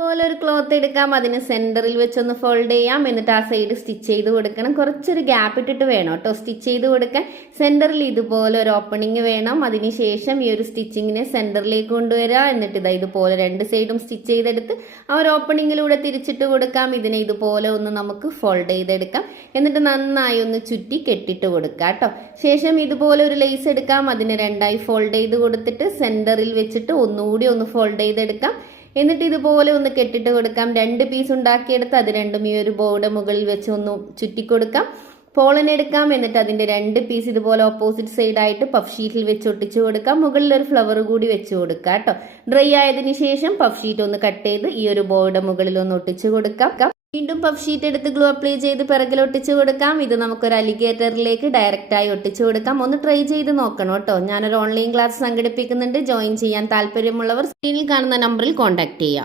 പോലെ ഒരു ക്ലോത്ത് എടുക്കാം, അതിന് സെൻറ്ററിൽ വെച്ചൊന്ന് ഫോൾഡ് ചെയ്യാം. എന്നിട്ട് ആ സൈഡ് സ്റ്റിച്ച് ചെയ്ത് കൊടുക്കണം. കുറച്ചൊരു ഗ്യാപ്പ് ഇട്ടിട്ട് വേണം കേട്ടോ സ്റ്റിച്ച് ചെയ്ത് കൊടുക്കാൻ. സെൻറ്ററിൽ ഇതുപോലെ ഒരു ഓപ്പണിങ് വേണം. അതിനുശേഷം ഈ ഒരു സ്റ്റിച്ചിങ്ങിനെ സെൻറ്ററിലേക്ക് കൊണ്ടുവരിക. എന്നിട്ട് ഇതുപോലെ രണ്ട് സൈഡും സ്റ്റിച്ച് ചെയ്തെടുത്ത് ആ ഒരു ഓപ്പണിങ്ങിലൂടെ തിരിച്ചിട്ട് കൊടുക്കാം. ഇതിനെ ഇതുപോലെ ഒന്ന് നമുക്ക് ഫോൾഡ് ചെയ്തെടുക്കാം. എന്നിട്ട് നന്നായി ഒന്ന് ചുറ്റി കെട്ടിട്ട് കൊടുക്കാം കേട്ടോ. ശേഷം ഇതുപോലെ ഒരു ലേസ് എടുക്കാം. അതിന് രണ്ടായി ഫോൾഡ് ചെയ്ത് കൊടുത്തിട്ട് സെൻറ്ററിൽ വെച്ചിട്ട് ഒന്നുകൂടി ഒന്ന് ഫോൾഡ് ചെയ്തെടുക്കാം. എന്നിട്ട് ഇതുപോലെ ഒന്ന് കെട്ടിട്ട് കൊടുക്കാം. രണ്ട് പീസ് ഉണ്ടാക്കിയെടുത്ത് അത് രണ്ടും ഈ ഒരു ബോയുടെ മുകളിൽ വെച്ച് ഒന്ന് ചുറ്റിക്കൊടുക്കാം. പോളൻ എടുക്കാം. എന്നിട്ട് അതിൻ്റെ രണ്ട് പീസ് ഇതുപോലെ ഓപ്പോസിറ്റ് സൈഡായിട്ട് പഫ് ഷീറ്റിൽ വെച്ച് ഒട്ടിച്ചു കൊടുക്കാം. മുകളിൽ ഒരു ഫ്ലവർ കൂടി വെച്ച് കൊടുക്കാം കേട്ടോ. ഡ്രൈ ആയതിനു ശേഷം പഫ് ഷീറ്റ് ഒന്ന് കട്ട് ചെയ്ത് ഈ ഒരു ബോയുടെ മുകളിൽ ഒന്ന് ഒട്ടിച്ചു കൊടുക്കാം. വീണ്ടും പഫ് ഷീറ്റ് എടുത്ത് ഗ്ലൂ അപ്ലൈ ചെയ്ത് പിറകിൽ ഒട്ടിച്ചു കൊടുക്കാം. ഇത് നമുക്കൊരു അലിഗേറ്ററിലേക്ക് ഡയറക്റ്റായി ഒട്ടിച്ചു കൊടുക്കാം. ഒന്ന് ട്രൈ ചെയ്ത് നോക്കണം കേട്ടോ. ഞാനൊരു ഓൺലൈൻ ക്ലാസ് സംഘടിപ്പിക്കുന്നുണ്ട്. ജോയിൻ ചെയ്യാൻ താല്പര്യമുള്ളവർ സ്ക്രീനിൽ കാണുന്ന നമ്പറിൽ കോൺടാക്ട് ചെയ്യാം.